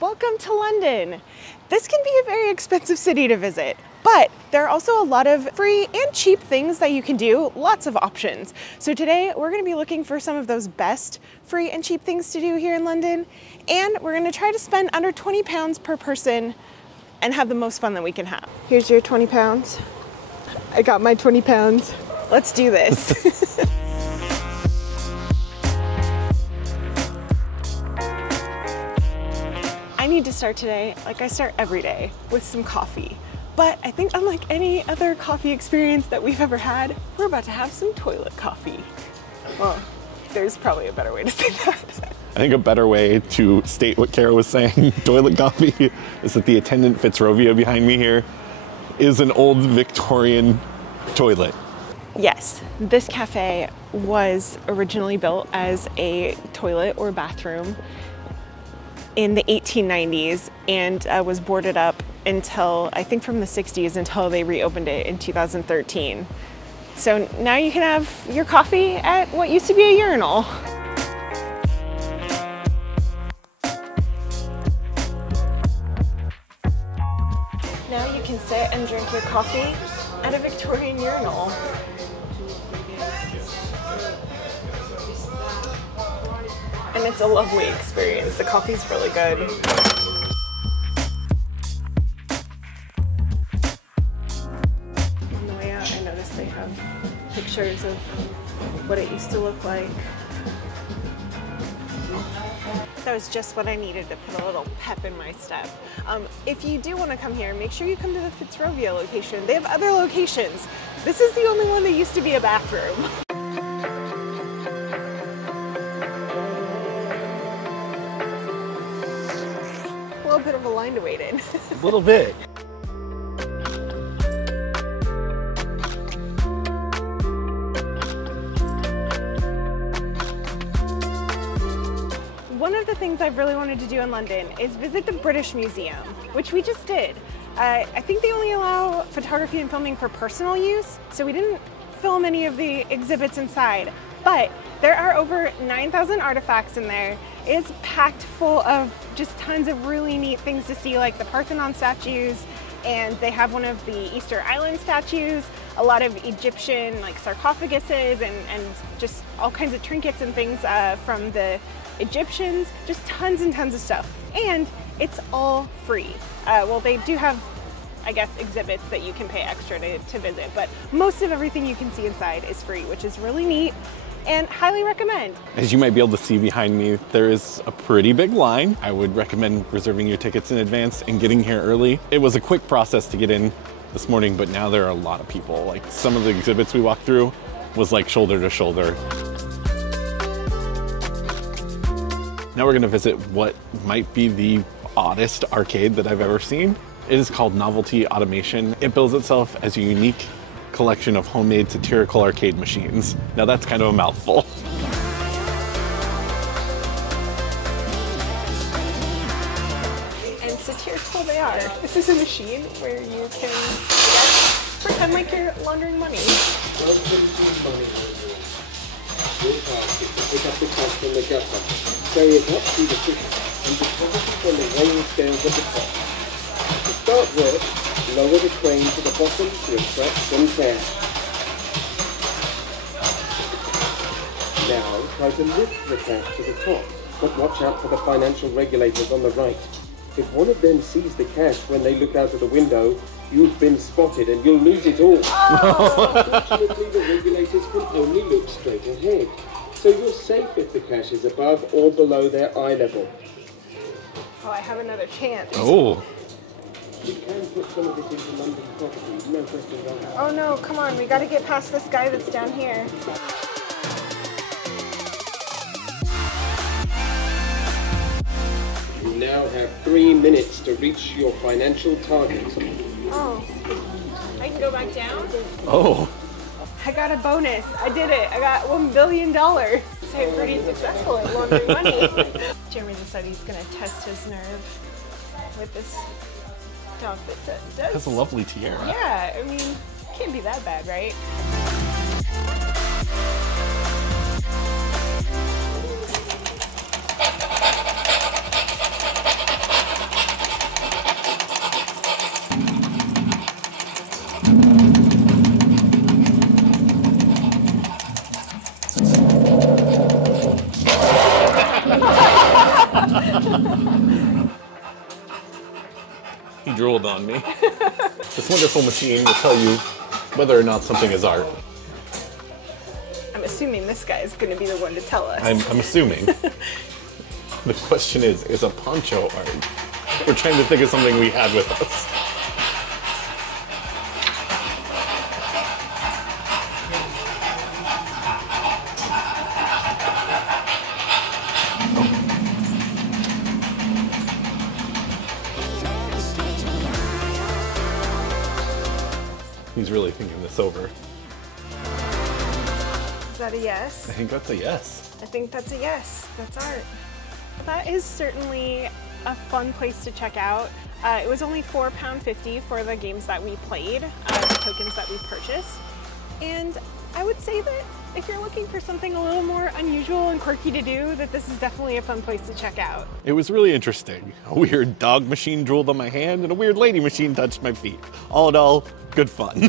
Welcome to London. This can be a very expensive city to visit, but there are also a lot of free and cheap things that you can do, lots of options. So today we're going to be looking for some of those best free and cheap things to do here in London, and we're going to try to spend under £20 per person and have the most fun that we can have. Here's your £20. I got my £20. Let's do this. I need to start today, like I start every day, with some coffee. But I think unlike any other coffee experience that we've ever had, we're about to have some toilet coffee. Well, there's probably a better way to say that. I think a better way to state what Kara was saying, toilet coffee, is that the attendant Fitzrovia behind me here is an old Victorian toilet. Yes, this cafe was originally built as a toilet or bathroom in the 1890s and was boarded up until, I think from the 60s, until they reopened it in 2013. So now you can have your coffee at what used to be a urinal. Now you can sit and drink your coffee at a Victorian urinal. And it's a lovely experience. The coffee's really good. On the way out, I noticed they have pictures of what it used to look like. That was just what I needed to put a little pep in my step. If you do want to come here, make sure you come to the Fitzrovia location. They have other locations. This is the only one that used to be a bathroom. A little bit of a line to wait in. A little bit. One of the things I've really wanted to do in London is visit the British Museum, which we just did. I think they only allow photography and filming for personal use, so we didn't film any of the exhibits inside, but there are over 9,000 artifacts in there. It's packed full of just tons of really neat things to see, like the Parthenon statues, and they have one of the Easter Island statues, a lot of Egyptian like sarcophaguses and just all kinds of trinkets and things from the Egyptians, just tons and tons of stuff. And it's all free. Well, they do have, I guess, exhibits that you can pay extra to visit, but most of everything you can see inside is free, which is really neat and highly recommend. As you might be able to see behind me, there is a pretty big line. I would recommend reserving your tickets in advance and getting here early. It was a quick process to get in this morning, but now there are a lot of people. Like some of the exhibits we walked through was like shoulder to shoulder. Now we're gonna visit what might be the oddest arcade that I've ever seen. It is called Novelty Automation. It bills itself as a unique collection of homemade satirical arcade machines. Now that's kind of a mouthful. And satirical they are. This is a machine where you can, I guess, pretend like you're laundering money. Pick up the cash from the gutter, carry it up through the cushion, and deposit it on the weighing scales at the top. To start work, lower the crane to the bottom to extract some cash. Now try to lift the cash to the top, but watch out for the financial regulators on the right. If one of them sees the cash when they look out of the window, you've been spotted and you'll lose it all. Unfortunately, the regulators can only look straight ahead, so you're safe if the cash is above or below their eye level. Oh, I have another chance. Oh. You can put some of it into London property, no questions asked. Oh no, come on, we gotta get past this guy that's down here. You now have 3 minutes to reach your financial target. Oh, I can go back down? Oh. I got a bonus. I did it. I got $1 billion. So I'm pretty successful at laundering money. Jeremy just said he's gonna test his nerve with this dog that does. That's a lovely tiara. Yeah, I mean, can't be that bad, right? He drooled on me. This wonderful machine will tell you whether or not something is art. I'm assuming this guy is going to be the one to tell us. I'm assuming. The question is a poncho art? We're trying to think of something we had with us. He's really thinking this over. Is that a yes? I think that's a yes. I think that's a yes. That's art. That is certainly a fun place to check out. It was only £4.50 for the games that we played, the tokens that we purchased. And I would say that if you're looking for something a little more unusual and quirky to do, that this is definitely a fun place to check out. It was really interesting. A weird dog machine drooled on my hand and a weird lady machine touched my feet. All in all, good fun.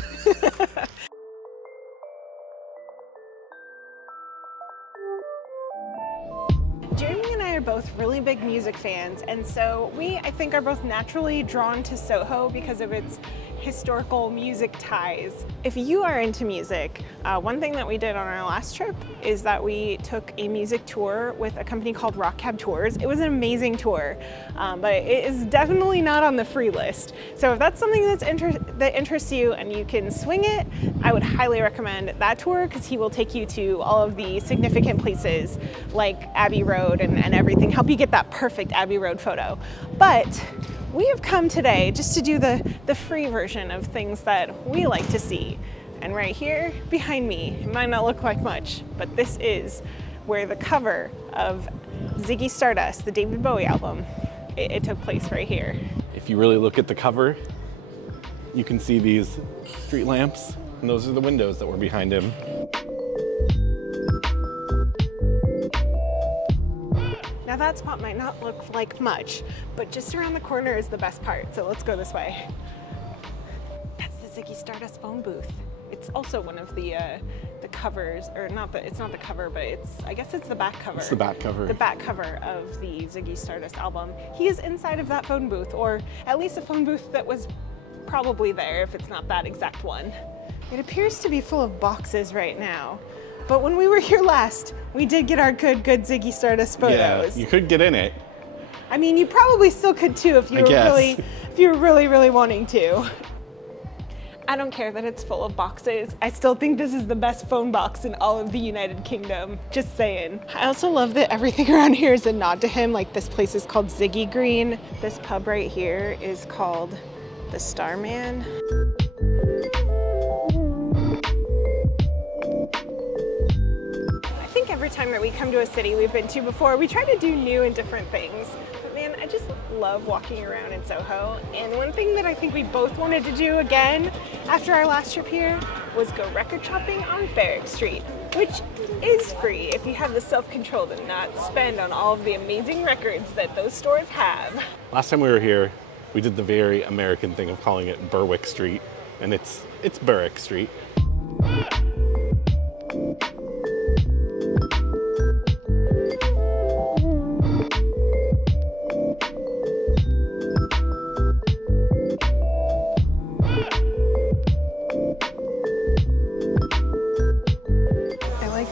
Jeremy and I are both really big music fans, and so we, I think, are both naturally drawn to Soho because of its historical music ties. If you are into music, one thing that we did on our last trip is that we took a music tour with a company called Rock Cab Tours. It was an amazing tour, but it is definitely not on the free list. So if that's something that interests you and you can swing it, I would highly recommend that tour because he will take you to all of the significant places like Abbey Road and everything, help you get that perfect Abbey Road photo. But we have come today just to do the free version of things that we like to see. And right here behind me, it might not look like much, but this is where the cover of Ziggy Stardust, the David Bowie album, it took place right here. If you really look at the cover, you can see these street lamps, and those are the windows that were behind him. Now that spot might not look like much, but just around the corner is the best part, so let's go this way. That's the Ziggy Stardust phone booth. It's also one of the covers, or not the, it's not the cover, but I guess it's the back cover. It's the back cover. The back cover of the Ziggy Stardust album. He is inside of that phone booth, or at least a phone booth that was probably there if it's not that exact one. It appears to be full of boxes right now. But when we were here last, we did get our good Ziggy Stardust photos. Yeah, you could get in it. I mean, you probably still could too if you were really wanting to. I don't care that it's full of boxes. I still think this is the best phone box in all of the United Kingdom. Just saying. I also love that everything around here is a nod to him. Like this place is called Ziggy Green. This pub right here is called the Starman. Every time that we come to a city we've been to before, we try to do new and different things. But man, I just love walking around in Soho. And one thing that I think we both wanted to do again after our last trip here was go record shopping on Barrack Street, which is free if you have the self-control to not spend on all of the amazing records that those stores have. Last time we were here, we did the very American thing of calling it Berwick Street, and it's Barrack Street.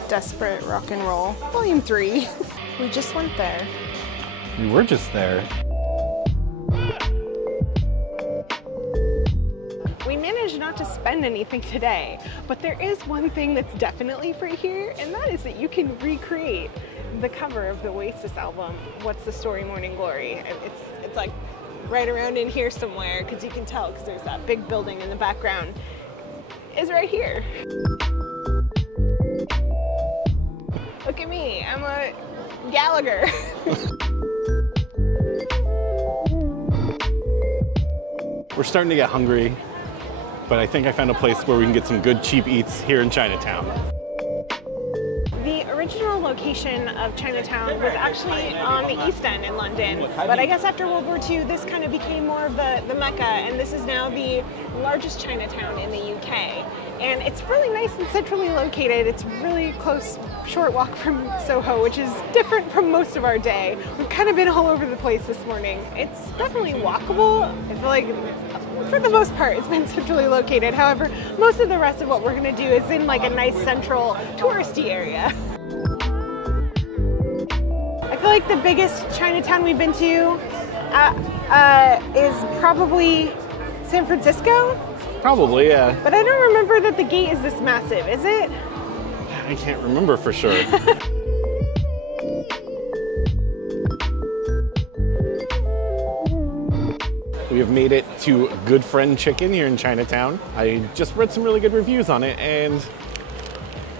Desperate Rock and Roll, Volume 3. We just went there. We were just there. We managed not to spend anything today, but there is one thing that's definitely free here, and that is that you can recreate the cover of the Oasis album, What's the Story, Morning Glory. And it's like right around in here somewhere, because you can tell, because there's that big building in the background. It's right here. Look at me, I'm a Gallagher. We're starting to get hungry, but I think I found a place where we can get some good cheap eats here in Chinatown. The original location location of Chinatown was actually on the East End in London. But I guess after World War II, this kind of became more of the Mecca, and this is now the largest Chinatown in the UK. And it's really nice and centrally located. It's really close, short walk from Soho, which is different from most of our day. We've kind of been all over the place this morning. It's definitely walkable. I feel like for the most part, it's been centrally located. However, most of the rest of what we're gonna do is in like a nice central touristy area. I feel like the biggest Chinatown we've been to is probably San Francisco. Probably, yeah. But I don't remember that the gate is this massive, is it? I can't remember for sure. We have made it to Good Friend Chicken here in Chinatown. I just read some really good reviews on it, and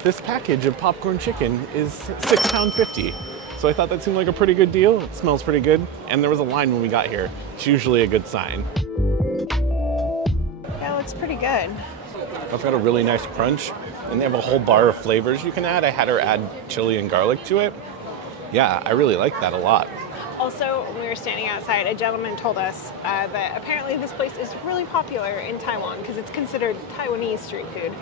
this package of popcorn chicken is £6.50. So I thought that seemed like a pretty good deal. It smells pretty good, and there was a line when we got here. It's usually a good sign. That looks pretty good. It's got a really nice crunch, and they have a whole bar of flavors you can add. I had her add chili and garlic to it. Yeah, I really like that a lot. Also, when we were standing outside, a gentleman told us that apparently this place is really popular in Taiwan because it's considered Taiwanese street food.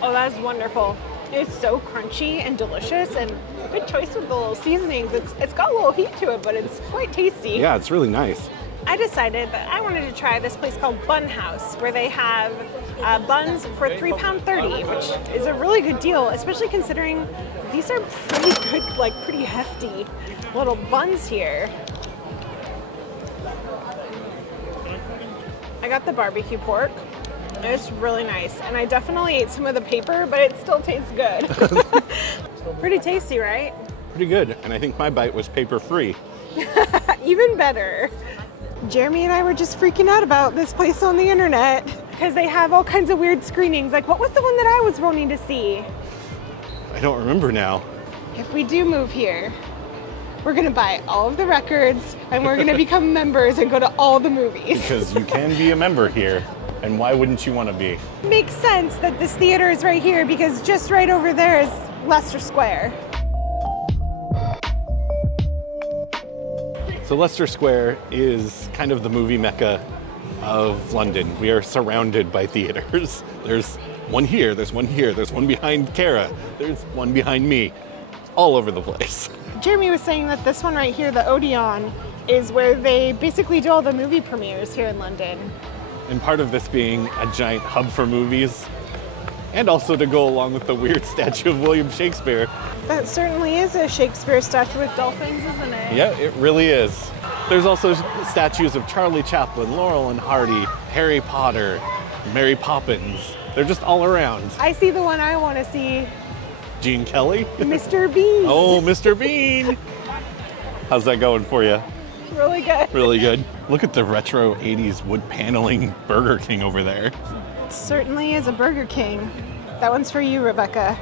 Oh, that is wonderful. It's so crunchy and delicious, and a good choice with the little seasonings. It's got a little heat to it, but it's quite tasty. Yeah, it's really nice. I decided that I wanted to try this place called Bun House, where they have buns for £3.30, which is a really good deal, especially considering these are pretty good, like pretty hefty little buns here. I got the barbecue pork. It's really nice, and I definitely ate some of the paper, but it still tastes good. Pretty tasty, right? Pretty good, and I think my bite was paper-free. Even better. Jeremy and I were just freaking out about this place on the internet because they have all kinds of weird screenings. Like, what was the one that I was wanting to see? I don't remember now. If we do move here, we're gonna buy all of the records and we're gonna become members and go to all the movies. Because you can be a member here, and why wouldn't you want to be? Makes sense that this theater is right here because just right over there is Leicester Square. So Leicester Square is kind of the movie mecca of London. We are surrounded by theaters. There's one here, there's one here, there's one behind Kara, there's one behind me, all over the place. Jeremy was saying that this one right here, the Odeon, is where they basically do all the movie premieres here in London. And part of this being a giant hub for movies, and also to go along with the weird statue of William Shakespeare. That certainly is a Shakespeare statue with dolphins, isn't it? Yeah, it really is. There's also statues of Charlie Chaplin, Laurel and Hardy, Harry Potter, Mary Poppins. They're just all around. I see the one I want to see. Gene Kelly? Mr. Bean. Oh, Mr. Bean! How's that going for you? Really good. Really good. Look at the retro 80s wood paneling Burger King over there. It certainly is a Burger King. That one's for you, Rebecca.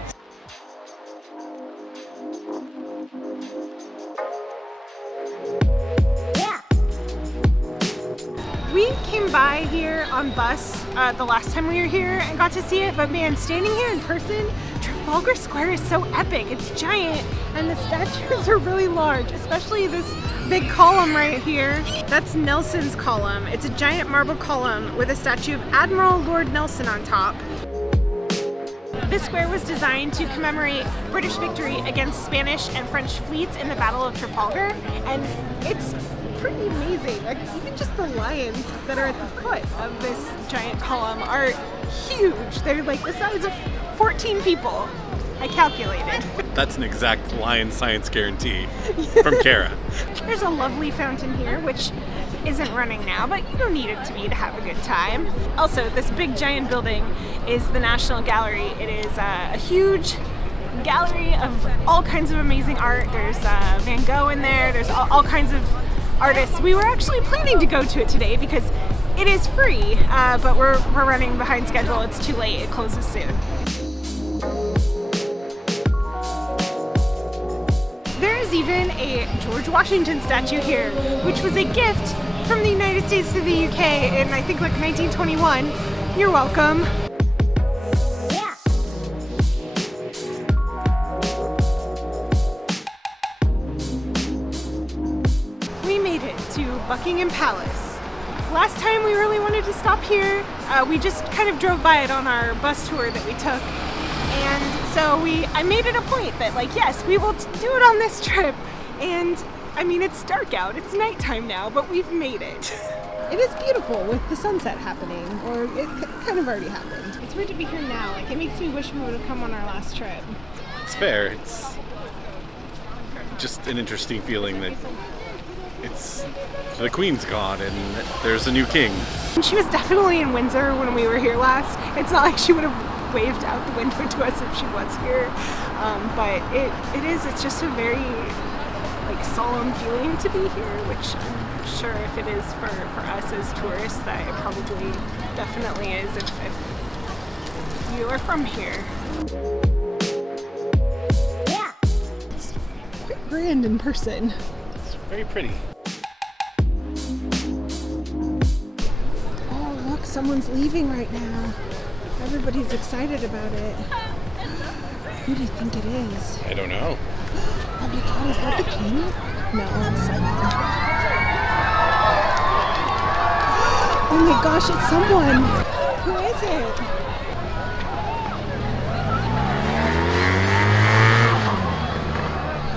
We came by here on bus the last time we were here and got to see it, but man, standing here in person, Trafalgar Square is so epic. It's giant, and the statues are really large, especially this big column right here. That's Nelson's column. It's a giant marble column with a statue of Admiral Lord Nelson on top. This square was designed to commemorate British victory against Spanish and French fleets in the Battle of Trafalgar, and it's pretty amazing. Like, even just the lions that are at the foot of this giant column are huge. They're like the size of 14 people, I calculated. That's an exact lion science guarantee from Kara. There's a lovely fountain here, which isn't running now, but you don't need it to be to have a good time. Also, this big giant building is the National Gallery. It is a huge gallery of all kinds of amazing art. There's Van Gogh in there. There's all kinds of artists. We were actually planning to go to it today because it is free, but we're running behind schedule. It's too late. It closes soon. There is even a George Washington statue here, which was a gift from the United States to the UK in, I think, like 1921. You're welcome. to Buckingham Palace. Last time we really wanted to stop here. We just kind of drove by it on our bus tour that we took. And so I made it a point that, like, yes, we will do it on this trip. And I mean, it's dark out, it's nighttime now, but we've made it. It is beautiful with the sunset happening, or it kind of already happened. It's weird to be here now. Like, it makes me wish we would have come on our last trip. It's fair. It's just an interesting feeling that the Queen's gone and there's a new king. She was definitely in Windsor when we were here last. It's not like she would have waved out the window to us if she was here. But it's just a very solemn feeling to be here, which I'm sure if it is for us as tourists, that it probably definitely is if you are from here. It's quite grand in person. It's very pretty. Oh look, someone's leaving right now. Everybody's excited about it. Who do you think it is? I don't know. Oh my god, is that the king? No, it's someone. Oh my gosh, it's someone! Who is it?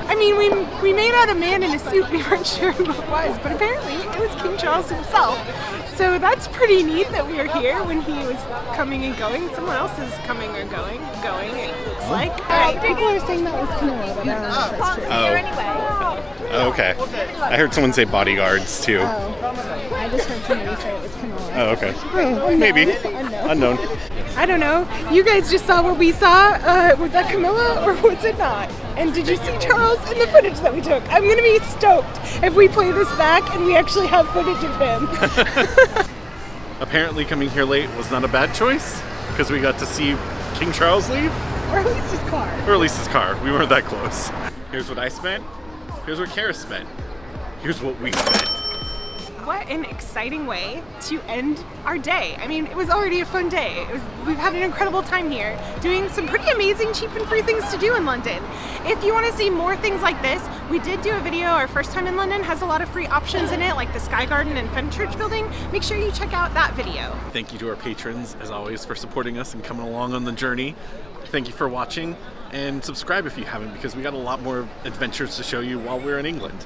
I mean, we made out a man in a suit, we weren't sure who it was, but apparently it was King Charles himself. So that's pretty neat that we are here when he was coming and going. Someone else is coming or going, it looks like. Alright, people are saying that was Camilla, but I don't know if that's true. Oh, okay. I heard someone say bodyguards too. Oh, I just heard somebody say it was Camilla. Oh, okay. Oh, maybe. Unknown. Unknown. I don't know. You guys just saw what we saw. Was that Camilla or was it not? And did you see Charles in the footage that we took? I'm going to be stoked if we play this back and we actually have footage of him. Apparently coming here late was not a bad choice because we got to see King Charles leave. Or at least his car. Or at least his car. We weren't that close. Here's what I spent. Here's what Kara spent. Here's what we spent. What an exciting way to end our day. I mean, it was already a fun day. We've had an incredible time here doing some pretty amazing cheap and free things to do in London. If you want to see more things like this, we did do a video, our first time in London, has a lot of free options in it, like the Sky Garden and Fenchurch building. Make sure you check out that video. Thank you to our patrons, as always, for supporting us and coming along on the journey. Thank you for watching, and subscribe if you haven't, because we got a lot more adventures to show you while we're in England.